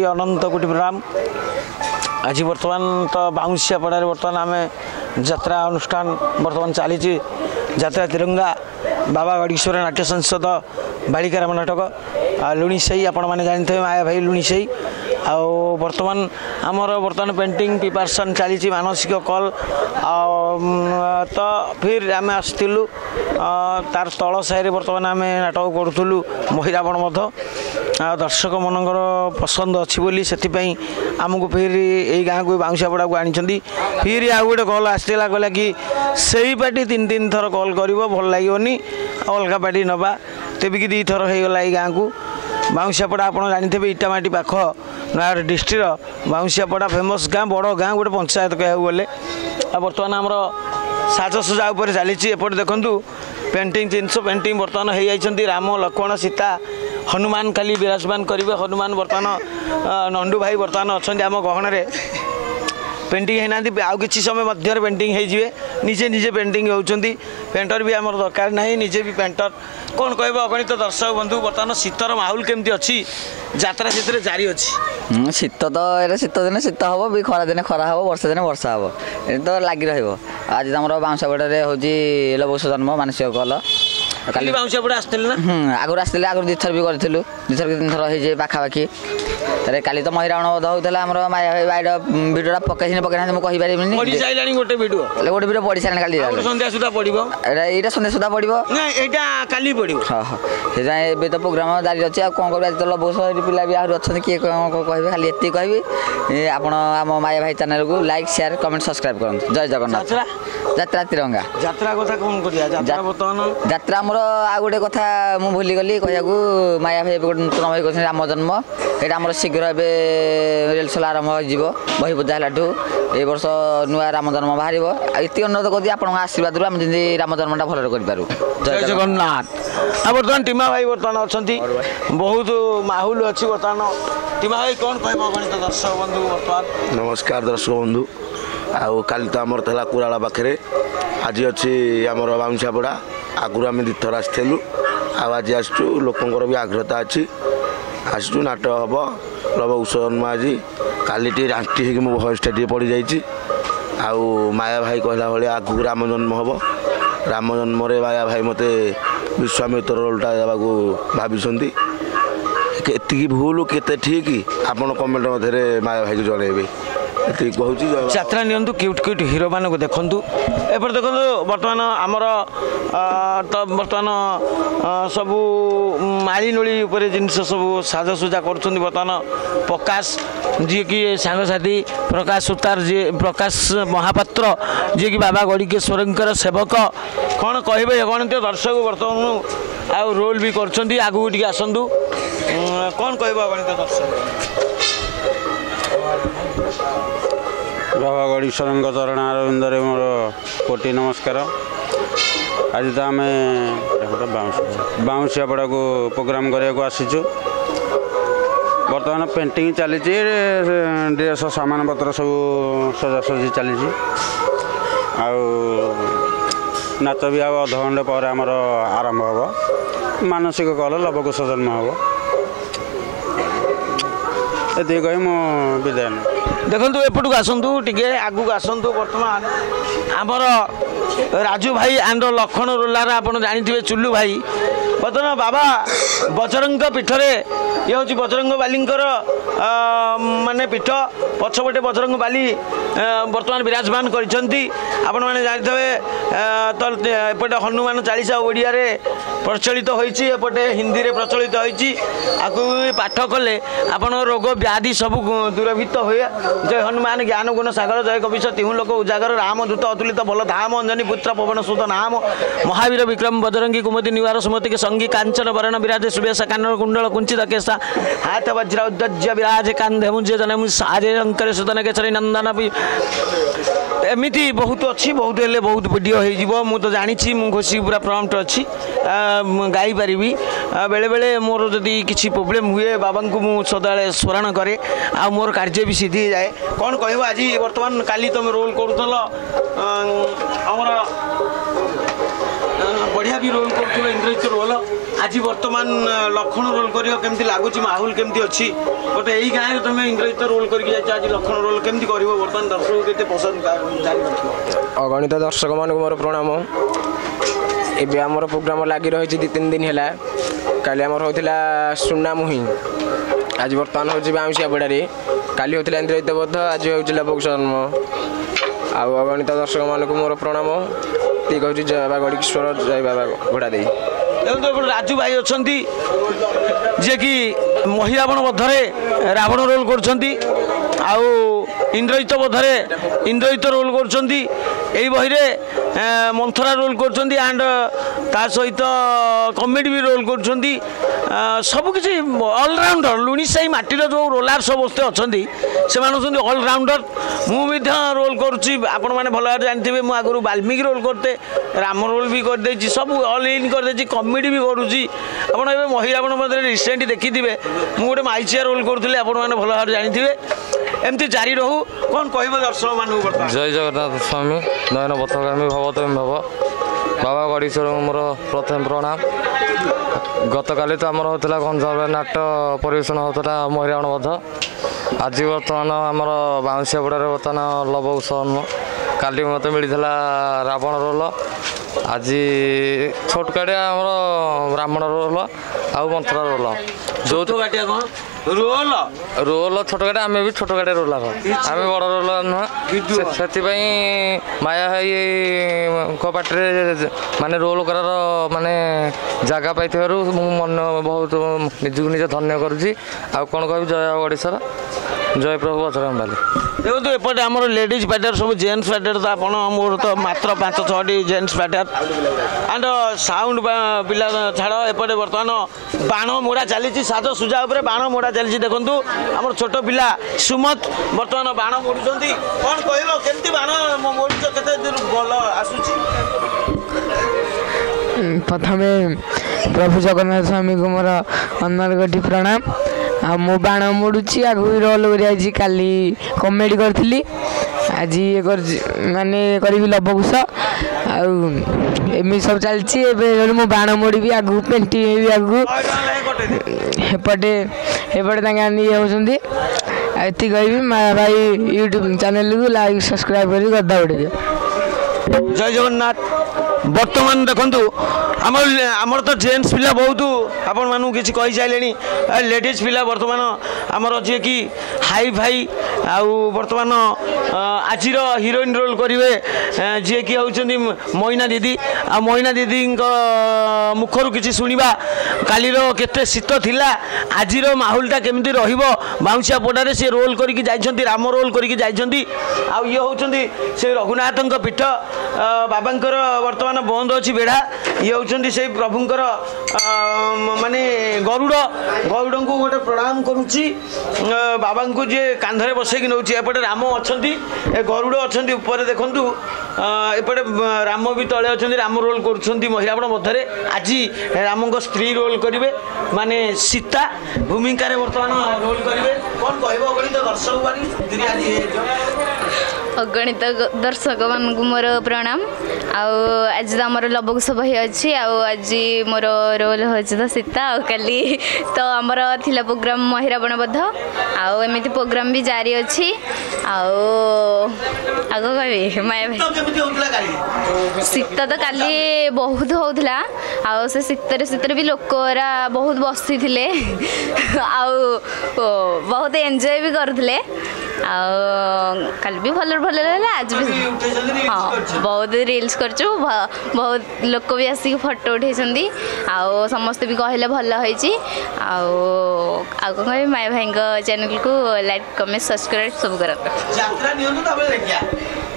भी अनंत कोटि प्रणाम। आज बर्तमान तो बाउंसिया पड़ारे बर्तमान आम यात्रा अनुष्ठान बर्तमान चली यात्रा तिरंगा बाबा गड़ीश्वर नाट्य संसद बालिका राम नाटक लुणीसाई आपण मैंने जानते माया भाई लुणीसाई आउ बर्तमान आमर बर्तमान पेंटिंग प्रिपारेसन चली मानसिक कल तो फिर आम आसलु तार तल साइड बर्तमान आम नाटक करूँ महिरावण दर्शक मनकर पसंद अच्छी बोली से आमको फिर यही गाँव को बाउंसिया पड़ा को आनी फिर आउ गोटे कल आसला कहला कि सही पार्टी तीन तीन थर कल कर भल लगे अलग पार्टी नवा तेबी कि 2 थर हो गला गाँव को बाउंसियापड़ा आप जानते इटामाटी पाख नयागढ़ डिस्ट्रिक्ट बाउंसियापड़ा फेमस गाँ बड़ गाँ गोटे पंचायत कह गले बर्तमान आमर साजसजा उपर चली एपटे देखूँ पेंटिंग जिनस पेंटिंग बर्तमान हो जाती राम लक्ष्मण सीता हनुमान खाली विराजमान करेंगे हनुमान बर्तमान नंडू भाई बर्तमान अच्छा आम गहन पेंटिंग होना आउ कि समय मध्य पेंटिंग हो निजे निजे पेंटिंग होती पेंटर भी आम दरकार ना निजे भी पेंटर कौन कह अगणित दर्शक बंधु बर्तमान शीतर माहौल केमती अच्छी यात्रा से जारी अच्छी शीत तो ये शीत दिन शीत हम भी खरा दिन खरा हम वर्षा दिन वर्षा हम ये तो लग रज आम बाउंसापड़े हूँ लवकुश जन्म मानसिक कल काली बाउंसियापड़ा आसते ना आगुरी आसते आगुरी 2 थर भी करूँ 2 थर 3 थर हो पाखापाखि तेरे काली तो महिरावण बध होता आम माया भाई बाइड भिडियोटा पकई पकई मुझे कहीपरि गोटे भिडियो पढ़ी सारे काली संध्या सुधा पड़ो यहाँ संध्या सुधा पड़ो काली पड़ो हाँ हाँ से तो प्रोग्राम जारी अच्छे कौन कर तो बहुत पिला भी आहरी अच्छा किए कहे खाली ये कहि आपण आम माया भाई चैनल को लाइक शेयर कमेंट सब्सक्राइब करूँ। जय जगन्नाथ। यात्रा तिरंगा यात्रा कथा कौन कर यात्रा आमर आ गोटे कथा मुझे भूलीगली कहूँ माया भाई गोटे नूतन भाई कर राम जन्म यहाँ आम शीघ्र एवं रिहर्सल आरंभ हो बही पूजा है वर्ष नुआ राम जन्म बाहर ये अनुरोध कर आप आशीर्वाद आम जमी राम जन्मटा भल करूँ। जय जगन्नाथ। बर्तमान टीमा भाई बर्तमान अच्छा बहुत माहौल अच्छी बर्तमान टीमा भाई कौन कह गणित दर्शक बंधु बर्तमान नमस्कार दर्शक बंधु आउ काली तो आमर था कुराला पाखे आज अच्छी आमर बाउंसियापड़ा आगुरी आम 2 थर आसलु आज आसचु लोकंर भी आग्रहता अच्छी आसचु नाटक हम लवकुश जन्म आज काली टी रांटी हो मो भयसटा टे पड़ जाइए आउ माया भाई कहला भाई आगू राम जन्म हम राम जन्म माया भाई मत विश्वामित्र रोलटा देवाक भाई केतिकी भूल केते ठीक आपन कमेंट मध्य माया भाई को जनइबे यात्रा नियंतु क्यूट क्यूट हीरो मान को देखूँ एपटे देखो बर्तमान आमर तो बर्तमान सबू माली नोली उपर जिनस सब साजसजा कर बर्तमान प्रकाश जी की सांगसाथी प्रकाश सुतार जी प्रकाश महापात्र जी की बाबा गड़ीकेश्वर सेवक कौन कहे गणित दर्शक बर्तमान आउ रोल भी कर आगू टे आसतु कौन कह गणित दर्शक बाबा गणेश्वर चरण अरविंदर मोर कोटि नमस्कार। आज तो आम बाउंसियापड़ा को प्रोग्राम करने को आसीचु बर्तमान पेंटिंग चली ड्रेस सामान पत्र सब सजासजी चली नाच भी आ अध घंटे पर आमर आरंभ हम मानसिक कल लवकुश जन्म हम ये कही मो विदाय देखु एपटू आसतु टे आगू आसतु बर्तमान आमर राजू भाई एंड लखन रोलार आप जानते चुल्लू भाई बर्तमान बाबा बजरंग पीठरे ये हूँ बजरंग बाली माने पीठ पछपटे बजरंग बाली बर्तमान विराजमान करते आपण मैंने जानते तो एपटे हनुमान 40 ओडिया प्रचलित होपटे हिंदी में प्रचलित होती पाठ कले आपण रोग व्याधि सब दूरभीत हुए। जय हनुमान ज्ञान गुण सागर जय कविश तिहु लोक उजागर राम दूत अतुलित बल धाम अंजनी पुत्र पवन सुत नाम महावीर विक्रम बजरंगी कुमति निवार सुमति के संगी कांचन वरण विराज सुबेश कानन कुंडल कुंचित केसा हाथ वज्र उद्दज्य विराज कांधे मुझे जन साजे अंकर सुतन केसरी नंदन एमती बहुत अच्छी बहुत हेल्ले बहुत वीडियो हो मु तो जानी मु घोषी पूरा प्रम्प्ट अच्छी गाई पारि बेले बेले मोर जदि किसी प्रोब्लेम हुए बाबा को मु सदा स्मरण करे आ मोर कार्य भी सिद्धि जाए कौन कह आज बर्तमान काली तुम रोल कर बढ़िया भी रोल कर इंद्रजित रोल आज बर्तमान लखन रोल कर केमती लगुच माहौल केमती अच्छी गोटे यही गाँव में तुम इंद्रजित रोल करके आज लखन रोल केमती कर बर्तमान दर्शक के पसंद जारी रख अगणित दर्शक मान मोर प्रणाम एबे आमर प्रोग्राम लगी रही 2-3 दिन है काली आमर होता सुना मुही आज बर्तमान हूँ बाउंसिया पड़े काली होता इंद्रजित बध आज हूँ लबक जन्म आउ अगणित दर्शक मान मोर प्रणाम ये कहूँ जय बाबा गड़ीश्वर जय बाबा घोड़ा दे देखो राजू भाई अच्छा जी कि महिरावण बधरे रावण रोल कर इंद्रजित बधरे इंद्रजित रोल कर बहिरे मंथरा रोल कर एंड ता सहित कमेडी भी रोल कर सबकि अलराउंडर लुणीसाई माटीर जो रोलार समस्ते अच्छा से अलराउंडर मुझे रोल करुच्ची आपण मैंने भल भाव जानते मुझे आगुरी वाल्मीकि रोल करते राम रोल भी करदे सब अल इन करदे कमेडी भी करुच्ची आप महिरावण मध्य रिसेंट देखिथे मुझे गोटे माइचिया रोल करुली आपण मैंने भल भाव जानते एमती जारी रहू कौन कह दर्शक मान जय जगन्नाथ स्वामी नयन पथगामी भगवत भव बाबा गड़ीश्वर मोर प्रथम प्रणाम गतकाली तो आमर होता गंजाम नाट्य परिवेशन होता महिरावण बध आज बर्तमान आमर बाउंसिया पड़े बर्तमान लव उत्सव काली मत मिलता रावण रोल आज छोटकाटे आमर ब्राह्मण रोल आउ मंथरा रोल जो रोल रोल छोटकाटे आम भी छोटकाटे रोल आम बड़ रोल नुह से माया भाई पाटे माने रोल करार माने जगह पाई मन बहुत निजक निज धन्य करुच्ची आ कौन कह जय ओडिशा जय प्रभु अचराम बाली देखो एपटे आम लेडीज पैटर सब जेन्स पैटर तो आप मोर तो मात्र 5-6 जेन्स पैटर एंड साउंड पिला छाड़ एपटे बर्तमान बाण मोड़ा चली साज सुजा उपर बाण मोड़ा चली देखु आम छोट पिला सुमत बर्तमान बाण मोड़ुं कौन कह केमती बाण मोड़ुच के भल आसूची प्रथमे प्रभु जगन्नाथ स्वामी को मोर अनर्गठी प्रणाम आ मु बाण मोड़ुची आगु रोल कर काली कमेडी करी आज ये माने करी लबकुश आम सब चलती मु बाण मोड़ी आगु पेंटिंग भी आगु एपटे एपटे ये होती ये कह माया भाई यूट्यूब चैनल को लाइक सब्सक्राइब कर गदा उड़े दियो जय जगन्नाथ बर्तमान देखु आमर तो जेन्ट्स पिला बहुत आपण मानू किसी कही सारे लेडीज पिला बर्तमान आमर जी कि हाई फाई आउ बर्तमान आज हिरोइन रोल करेंगे जी कि होती मैना दीदी आ मैना दीदी मुखर किसी शुणा कालीर केते शीत थिला आज माहौलटा केमती बाउंसिया पड़ारे सी रोल करके जाइछंती राम रोल करके जाइछंती आ ये होचंती से रघुनाथ पीठ बाबांकर बर्तमान बंद अच्छी बेढ़ा ये होचंती से प्रभुंकर माने गरुड़ गरुड़ को गोटे प्रणाम करुच्ची बाबा को जी कांधरे बसैक नौ एपटे राम अच्छा गरुड़ अच्छा ऊपर देखु एपटे राम भी तले अच्छा राम रोल कर महिरावण मध्य आज राम स्त्री रोल करेंगे माने सीता भूमिका बर्तमान रोल करेंगे कौन कह दर्शक अगणित दर्शक मान मोर प्रणाम आज तो आमर लबकुश बही अच्छी आज मोर रोल हो तो सीता काली तो आमर थिला प्रोग्राम महिरावण बध आमती प्रोग्राम भी जारी अच्छी आग कह माया शीत तो काली बहुत होता से शीतर भी लोकरा बहुत बसी थे बहुत एंजॉय भी करते कल भी भल भल आज भी हाँ बहुत रील्स करचु बहुत लोक भी आसिक फोटो उठे समस्ते भी कहले भल होइची आग कह माया भाई चैनल को लाइक कमेंट सब्सक्राइब सब कर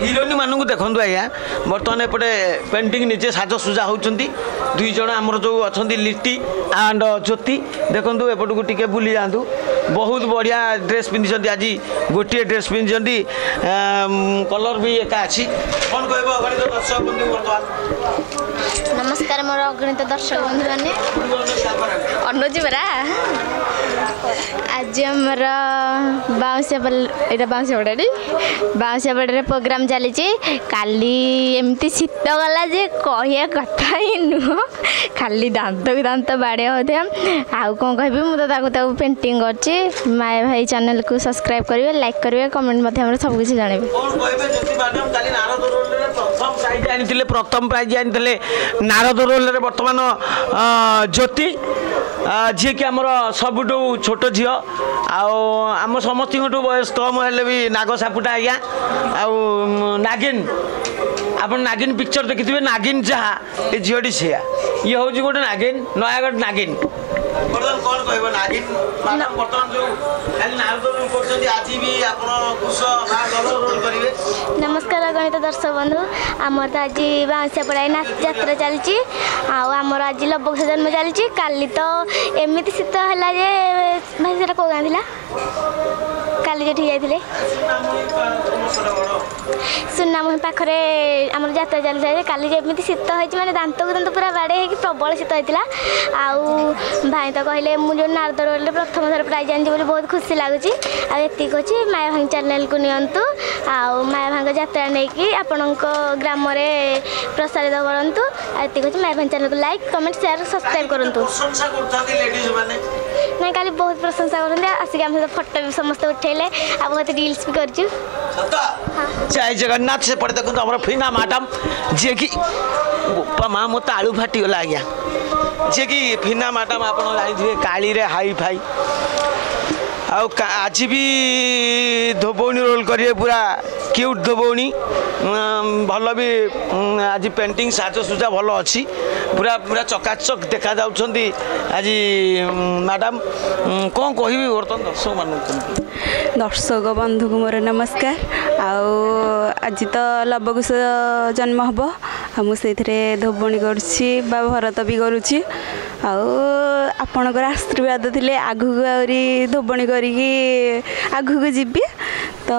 हिरोइन मानू देखु आज्ञा बर्तमान एपटे पेंटिंग निजे साजसुजा होती दुई जन आमर जो अच्छा लिट्टी एंड ज्योति देखु एपट को टिके बुली जातु बहुत बढ़िया ड्रेस पिंधि आज गोटे ड्रेस पिंधि कलर भी एका अच्छी कौन कह अगणित दर्शक बंधु बर्तमान नमस्कार मोर अगणित दर्शक बंधु मैंने अनुजी बरा आज आमर बाउंसियापड़े प्रोग्राम चली काली एमती शीत गला जे कह कथा ही नुह खाली दांत को दांत बाड़े होते आउ कौन कह मुझे पेंटिंग कर माया भाई चैनल को सब्सक्राइब करेंगे लाइक करेंगे कमेंट सब किसी जानवे प्रथम प्राइज आनी नारद रोल बर्तमान ज्योति जी कि आमर सबुठ छोट झी आम समस्त बयस कम हेल्ले भी नाग सापुटा आज्ञा नागिन आप नागिन पिक्चर देखिथे नागिन जहाँ ये झीटी से ये हूँ गोटे नागिन नयागढ़ नागिन बर्तमान कौन कह नागिन मैडम बर्तमान जो नारद आज भी आप नमस्कार गणित दर्शक बंधु आमर तो आज बाउंसिया पड़ाई नाच यात्रा चलती आमर आज लबक जन्म चलती काली तो एमती शीत है जे भाई से कौ गाँ काली जो जाइए सुनामुही पाखे आम यात्रा चलता है काली जमी शीत होती मैंने दांत को दांत पूरा बाड़े हो प्रबल शीत होता आउ भाई तो कहले मुझे नारद रोल प्रथम थर प्राइज आनी बोली बहुत खुशी लगुच आतीक अच्छी माया भाई चैनल को नियंतु आउ माया भाई यात्रा नहीं आपण ग्राम प्रसारित करूँ आतीक अच्छी माया भाई चैनल को लाइक कमेंट शेयर सब्सक्राइब करूँ नहीं काली बहुत प्रशंसा करते आसिक आम सहित फोटो भी समस्त उठेले आ बहुत रील्स भी कर जय जगन्नाथ से पड़े देखो हमारा फीना मैडम जी कि माँ मत आलू फाटीगला आज्ञा जी कि फीना मैडम आप जानी काली रे हाई फाई आज भी धोबौनी रोल करिए पूरा क्यूट धोबौनी भल भी आज पेंटिंग साजसुजा भल अच्छी पूरा पूरा चकाचक देखा जाउछंती आज मैडम कौन कहबी बर्तमान दर्शक बंधु को मोर नमस्कार आज तो लवकुश जन्म हम मुझे धोबणी करुच्ची भरत भी करुच्ची आपणकर आशीर्वाद थे आगू आहरी धोबणी करी आगू जीवी तो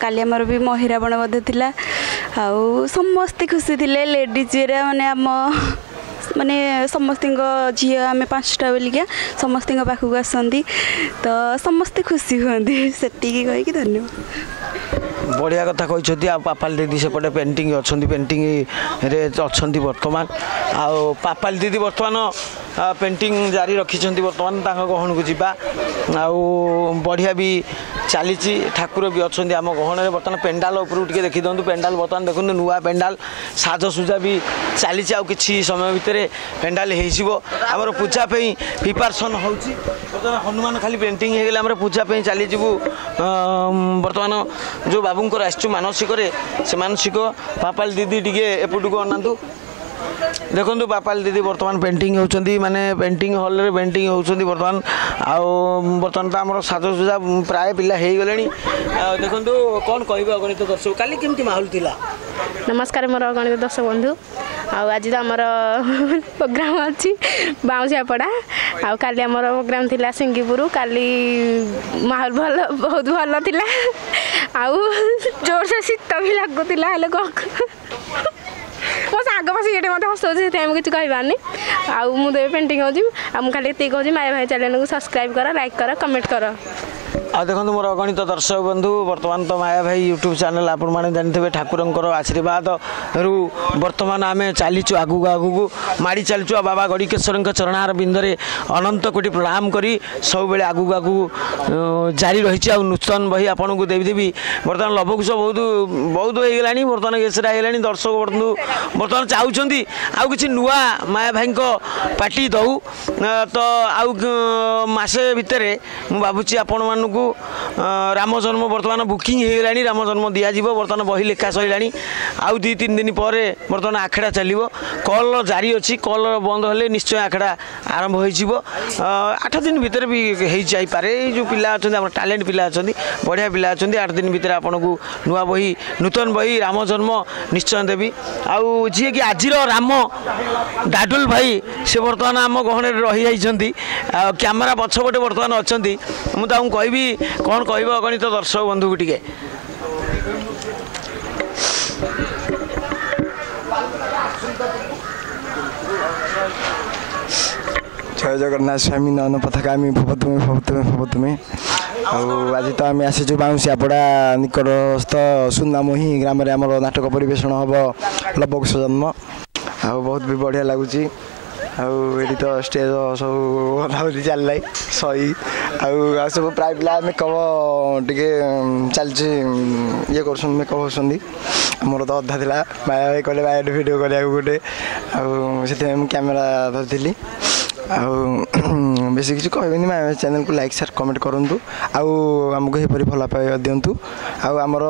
काली आमर भी महिरावण थी समस्ते खुशी थे लेडीज माने आम माने समस्त झी आम 5टा बोलिका समस्त पाखक आसती तो समस्ते खुशी हुए से कहीकि धन्यवाद बढ़िया कथा कहते पापाल दीदी सेपटे पेंटिंग अच्छा पेंटिंग रे अच्छा बर्तमान पापाल दीदी बर्तमान पेंटिंग जारी रखिंट बर्तमान गहन को जीवा बढ़िया भी चली ठाकुर भी अच्छा आम गहन बर्तमान पेंडाल उपरू टे देखी दिखाँ पेंडाल बर्तमान देखते नुआ पेंडाल साजसुजा भी चली कि समय भितर पेंडाल होमर पूजा प्रिपारेसन हो हनुमान खाली पेंटिंग हो गला पूजा चली बर्तमान जो बाबूंकर आसचु मानसिक से मानसिक पापाल दीदी टिके एपटू को अनातु देखो पापाल दीदी बर्तमान पेंटिंग होती माने पेंटिंग हॉल रे पेंटिंग होती बर्तमान बर्तमान तो आम साजसुजा प्राय पिला हो गले देखो कौन कह गणित दर्शक काली केमती माहौल थिला नमस्कार मोर गणित दर्शक बंधु आज तो आमर प्रोग्राम अच्छी बाउंसिया पड़ा काली आमर प्रोग्राम थिला सिंगीपुर काली माहौल भल बहुत भल थिला जोर से शीत भी लगुला मो साग बस ये मत हसुचे किसी कहबानी मुझे पेंटिंग हो खाली ये कहूँ माया भाई चैनल को सब्सक्राइब कर लाइक कर कमेंट कर देखो मोर अगणित दर्शक बंधु बर्तमान तो माया भाई यूट्यूब चैनल आपण मैंने जानते ठाकुर आशीर्वाद रु बर्तमान आम चलीचु आगू आगू माड़ी चलचु बाबा गड़ीकेश्वर चरणार बिंदरे अनंत कोटि प्रणाम करी सब बेले आगू आगू जारी रही नूतन बही आपन को देवी बर्तमान लवकुश बहुत बहुत हो गला बर्तमान गेसरा है दर्शक बंधु बर्तमान चाहते आउ कि नुआ माया भाई पार्टी दऊ तो आउ मसे भितर मु भावुची आपण मानू राम जन्म बर्तमान बुकिंग हो गला राम जन्म दिज्व बर्तमान बही लेखा सरला आउ 2-3 दिन पर बर्तमान आखड़ा चलो कल जारी अच्छी कल बंद हेले निश्चय आखड़ा आरंभ हो 8 दिन भितर भी हो जापे जो पिला अच्छा टैलेंट पिला अच्छा बढ़िया पिला अच्छा 8 दिन भितर आपन को नुआ बही नूतन बही राम जन्म निश्चय देवी आउ जी कि आज राम डाडुल भाई से बर्तमान आम गहन रही जाइए कैमेरा पछपटे बर्तमान अच्छा मुझे कहबी कौन कह गणित दर्शक बंधु को टिके जय जगन्नाथ स्वामी नयन पथगामी भवतुमे भवतुमे भवतुमे आज तो आम आसीचु बाउंसियापड़ा निकटस्थ सुनामुही ग्राम आम नाटक परिवेशन हम लवकुश जन्म बहुत भी बढ़िया लगुच आठी तो स्टेज सब अधावधि चल सही आ सब प्राय पिला मेकअप टे चलती ये कर मेकअप होती मोर तो अधा था माया भाई कहले बायोड भिडियो करा गोटे आम कैमेरा धरी बेस किसी कहबेनि माया भाई चैनल को लाइक शेयर कमेंट करूँ आमको यहपरी भल पाइबा दिंतु आमर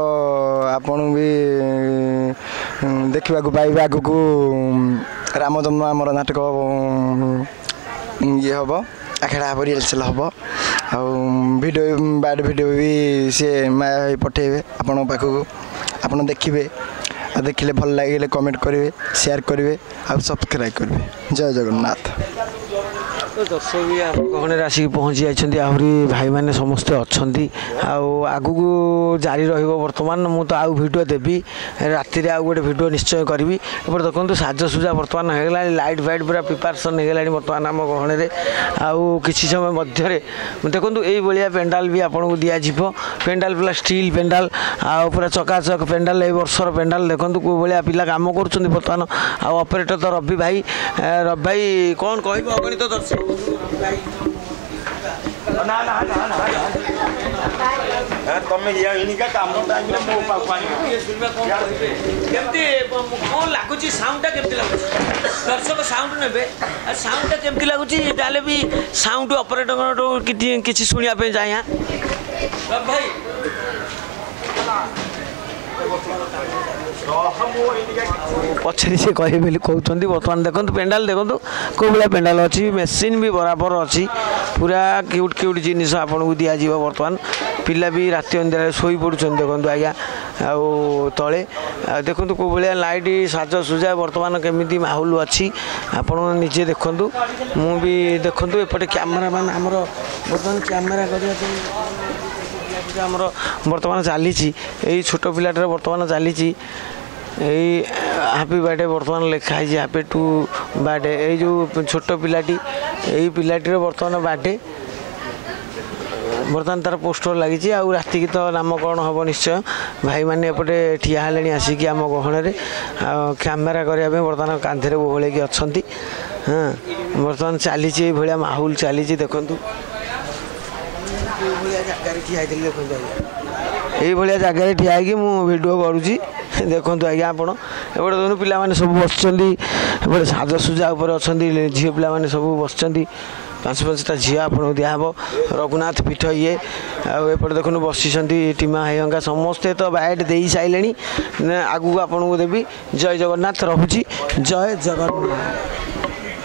आपण भी देखा पाइबे आग को राम जन्म आमर नाटक ये हम आखेड़ा हम रिहर्सल हम आडियो बैड भिडियो भी सी माया भाई पठेबे आपण पाखक आप देखिए देखिले भल लगे कमेंट करेंगे शेयर करेंगे और सब्सक्राइब करेंगे जय जगन्नाथ दर्शक भी आप गहने आसिक पहुँची जाइए आहरी भाई मैंने समस्ते अच्छा आग को जारी बर्तमान मु तो आउ भिडियो देवी राति आउ गोटे भिडियो निश्चय करी देखो साजसुजा बर्तमान होगा लाइट फाइट पूरा प्रिपारेसन होगा बर्तमान आम गहने आउ किसी समय मध्य देखो ये पेंडाल भी आपको दिज्व पेंडाल पूरा स्टील पेंडाल आ पूरा चकाचक पेंडाल ए वर्षर पेंडाल देखो कौ भाया पिला कम कर बर्तमान आउ ऑपरेटर तो रवि भाई कौन कह अगणित दर्शक तमें काम कौन लगुच साउंड केमती लगुच दर्शक साउंड ने साउंड केमती लगुच ताले भी साउंड ऑपरेटर किसी शुणापे जाए भाई पछे से कहे कहते बर्तमान देखो पेंडाल देखो कौ भाया पेंडाल अच्छी मेसीन भी बराबर अच्छी पूरा क्यूट क्यूट जिनिस आपको दिज्व बर्तमान पिला भी राति अंधेर शोई पड़ुं देखो आज्ञा तले देखो कौ भाया लाइट साजसुजा बर्तमान केमी माहौल अच्छी आपण निजे देखु मु भी देखु एपटे कैमेरा मान आमर बर्तमान कैमेरा करमर बर्तमान चली छोट पिलाटर बर्तमान चली हैप्पी बर्थडे बर्तमान लिखाई हैप्पी टू बर्थडे ये जो छोट पिलाटी यही पिलाटीर बर्तमान बर्थडे बर्तमान तार पोस्टर लगी राति की तो नामकरण हम निश्चय भाई मैंने एपटे ठिया हेले आसिक आम गहन कैमेरा करने बर्तमान कांधे बोले अच्छा हाँ बर्तमान चली भाया माहौल चली देखु ये जगह ठिया भिडियो करुँची देखो आज्ञा आप देखो पिला सब बस साजसुजा अच्छा झील पिला सब बस 5-5टा झील आपको दिहब रघुनाथ पीठ ये आते देखो बसी टीमा भाई समस्ते तो बाइट दे सारे आगू आपको देवी जय जगन्नाथ रहुची जय जगन्नाथ।